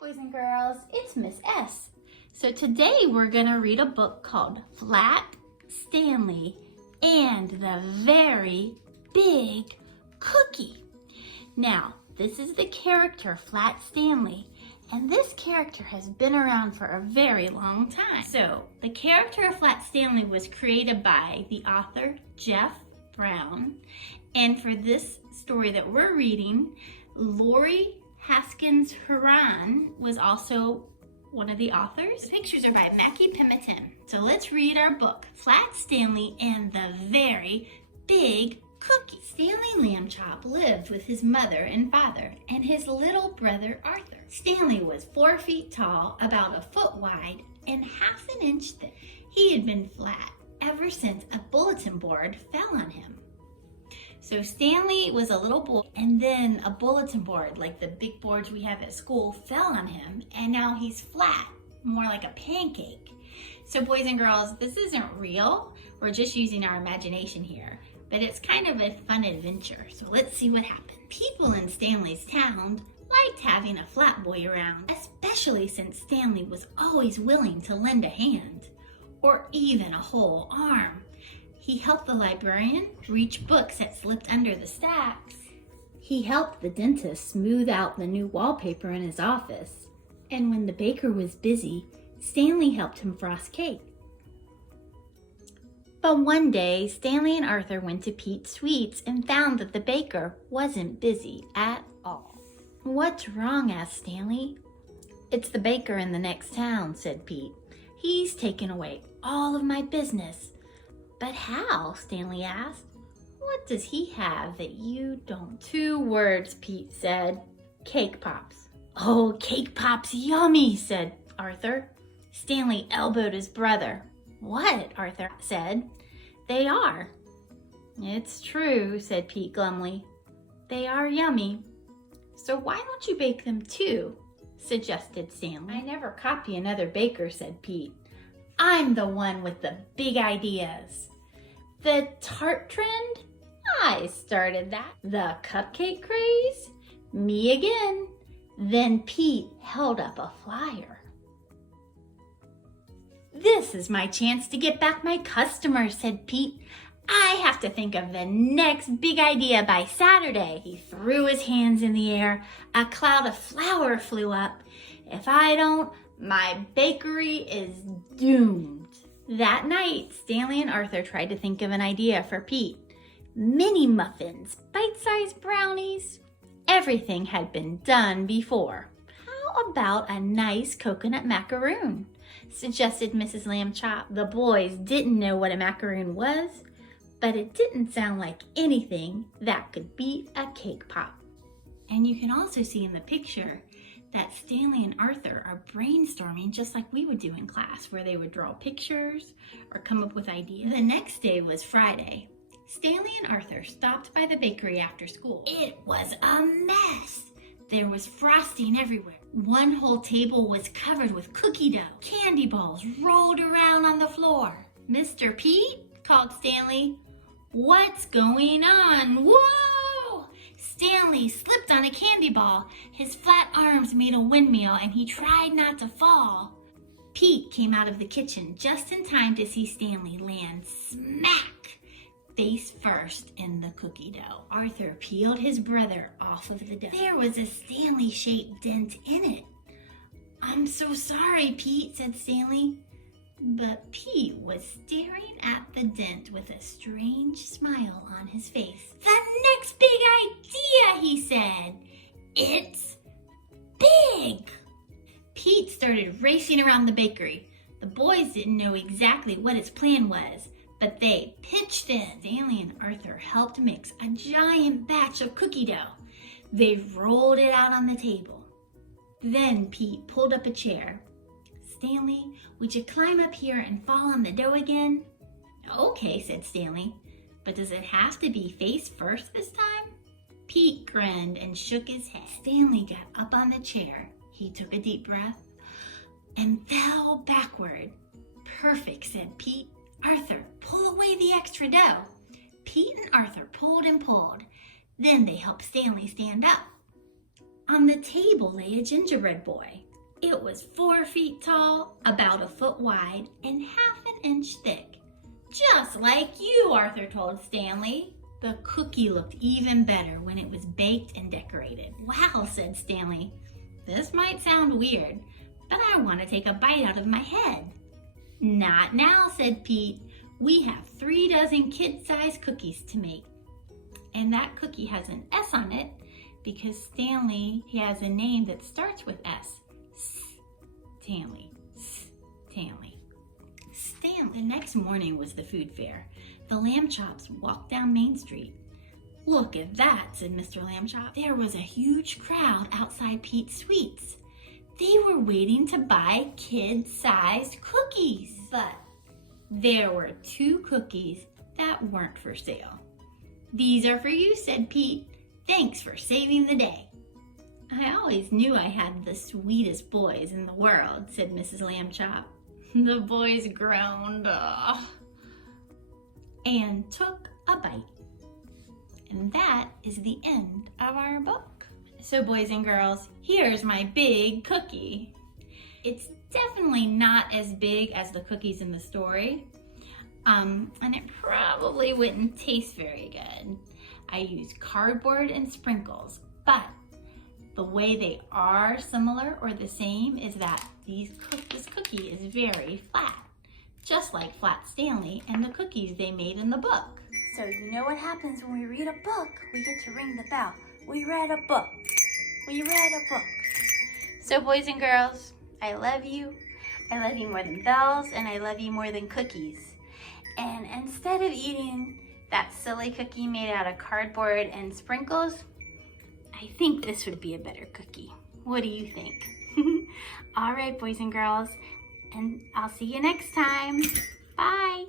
boys and girls, it's Miss S. So today we're gonna read a book called Flat Stanley and the Very Big Cookie. Now, this is the character Flat Stanley, and this character has been around for a very long time. So, the character of Flat Stanley was created by the author Jeff Brown, and for this story that we're reading, Lori Haskins Huron was also one of the authors. The pictures are by Mackie Pemberton. So let's read our book, Flat Stanley and the Very Big Cookie. Stanley Lambchop lived with his mother and father and his little brother Arthur. Stanley was 4 feet tall, about a foot wide, and half an inch thick. He had been flat ever since a bulletin board fell on him. So Stanley was a little boy, and then a bulletin board, like the big boards we have at school, fell on him, and now he's flat, more like a pancake. So boys and girls, this isn't real. We're just using our imagination here, but it's kind of a fun adventure. So let's see what happened. People in Stanley's town liked having a flat boy around, especially since Stanley was always willing to lend a hand, or even a whole arm. He helped the librarian reach books that slipped under the stacks. He helped the dentist smooth out the new wallpaper in his office. And when the baker was busy, Stanley helped him frost cake. But one day, Stanley and Arthur went to Pete's Sweets and found that the baker wasn't busy at all. "What's wrong?" asked Stanley. "It's the baker in the next town," said Pete. "He's taken away all of my business." "But how?" Stanley asked. "What does he have that you don't?" "2 words," Pete said. "Cake pops." "Oh, cake pops, yummy," said Arthur. Stanley elbowed his brother. "What?" Arthur said. "They are." "It's true," said Pete glumly. "They are yummy." "So why don't you bake them too?" suggested Stanley. "I never copy another baker," said Pete. "I'm the one with the big ideas. The tart trend? I started that. The cupcake craze? Me again." Then Pete held up a flyer. "This is my chance to get back my customers," said Pete. "I have to think of the next big idea by Saturday." He threw his hands in the air. A cloud of flour flew up. "If I don't, my bakery is doomed." That night, Stanley and Arthur tried to think of an idea for Pete. Mini muffins, bite-sized brownies. Everything had been done before. "How about a nice coconut macaroon?" suggested Mrs. Lambchop. The boys didn't know what a macaroon was, but it didn't sound like anything that could beat a cake pop. And you can also see in the picture that Stanley and Arthur are brainstorming just like we would do in class, where they would draw pictures or come up with ideas. The next day was Friday. Stanley and Arthur stopped by the bakery after school. It was a mess. There was frosting everywhere. One whole table was covered with cookie dough. Candy balls rolled around on the floor. "Mr. Pete," called Stanley. "What's going on? Whoa!" Stanley slipped on a candy ball. His flat arms made a windmill and he tried not to fall. Pete came out of the kitchen just in time to see Stanley land smack face first in the cookie dough. Arthur peeled his brother off of the dough. There was a Stanley-shaped dent in it. "I'm so sorry, Pete," said Stanley. But Pete was staring at the dent with a strange smile on his face. "The next big idea," he said. "It's big." Pete started racing around the bakery. The boys didn't know exactly what his plan was, but they pitched in. Stanley and Arthur helped mix a giant batch of cookie dough. They rolled it out on the table. Then Pete pulled up a chair. "Stanley, would you climb up here and fall on the dough again?" "Okay," said Stanley. "But does it have to be face first this time?" Pete grinned and shook his head. Stanley got up on the chair. He took a deep breath and fell backward. "Perfect," said Pete. "Arthur, pull away the extra dough." Pete and Arthur pulled and pulled. Then they helped Stanley stand up. On the table lay a gingerbread boy. It was 4 feet tall, about a foot wide, and half an inch thick. Just like you, Arthur told Stanley. The cookie looked even better when it was baked and decorated. Wow, said Stanley. This might sound weird, but I want to take a bite out of my head. Not now, said Pete. We have 3 dozen kid-sized cookies to make. And that cookie has an S on it because Stanley has a name that starts with S. Stanley. Stanley. The next morning was the food fair. The lamb chops walked down Main Street. Look at that, said Mr. Lamb Chop. There was a huge crowd outside Pete's Sweets. They were waiting to buy kid-sized cookies. But there were 2 cookies that weren't for sale. These are for you, said Pete. Thanks for saving the day. I always knew I had the sweetest boys in the world, said Mrs. Lamb Chop. The boys groaned and took a bite. And that is the end of our book. So boys and girls, here's my big cookie. It's definitely not as big as the cookies in the story, and it probably wouldn't taste very good. I used cardboard and sprinkles, but the way they are similar or the same is that this cookie is very flat, just like Flat Stanley and the cookies they made in the book. So you know what happens when we read a book? We get to ring the bell. We read a book. We read a book. So boys and girls, I love you. I love you more than bells, and I love you more than cookies. And instead of eating that silly cookie made out of cardboard and sprinkles, I think this would be a better cookie. What do you think? All right, boys and girls, and I'll see you next time. Bye.